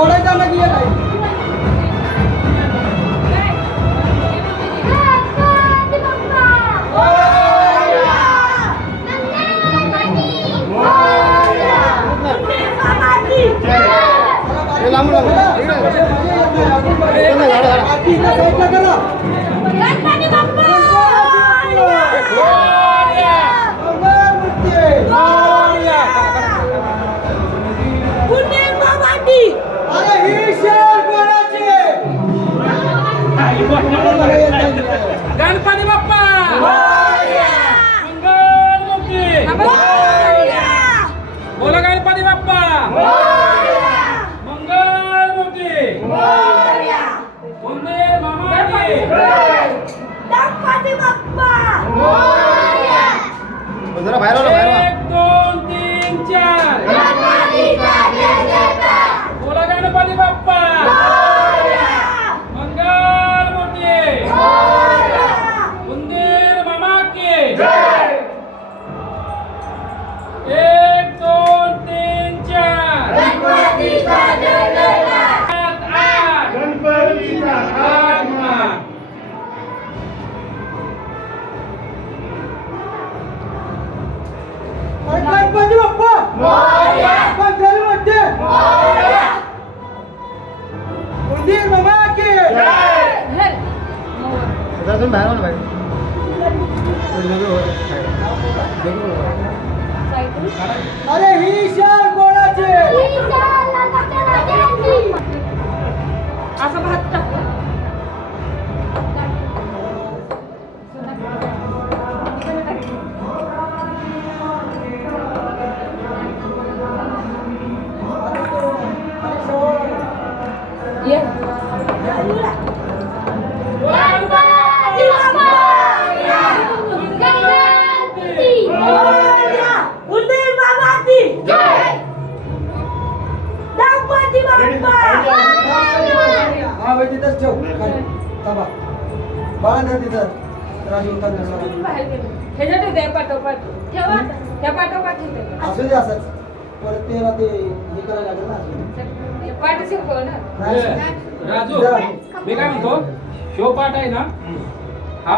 फोडायचा ना की हे नाही गणपती बाप्पा बोला गणपती बाप्पा मंगल मूर्ती उंदीर मामा गणपती बाप्पा जरा बाहेर आलो बाहेर 1 2 3 4 बोला गणपती बाप्पा मंगल मूर्ती उंदीर मामा की 1 2 3 4 गणपतीचा जय जयकार 8 गणपतीचा आगमन गणपती बाप्पा मोरया मंगल मूर्ती मोरया उंदीर मामा की जय अजून बाहेर आलो बाहेर अरे ही शाल कोणाची असं भात टाक ये गणपती मोरया उंदीर मामाची जय गणपती बाप्पा हा बाई तिथंच ठेव थांबा बाळा ना तिथं राजू असू दे असंच परत त्याला ते हे करायला लागेल ना राजू मी काय म्हणतो शो पाठ आहे ना हा